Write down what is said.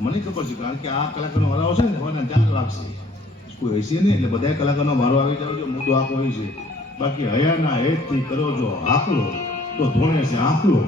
મને ખબર છે કારણ કે આ કલાકારનો વારો આવશે ને સવારના 4 વાગશે કોઈ હશે નહીં એટલે બધા કલાકારનો વારો આવી જાવ જો મુદ્દો આખો હોય છે બાકી હયાના હેતથી કરો જો આકલો તો ધોણે છે આકલો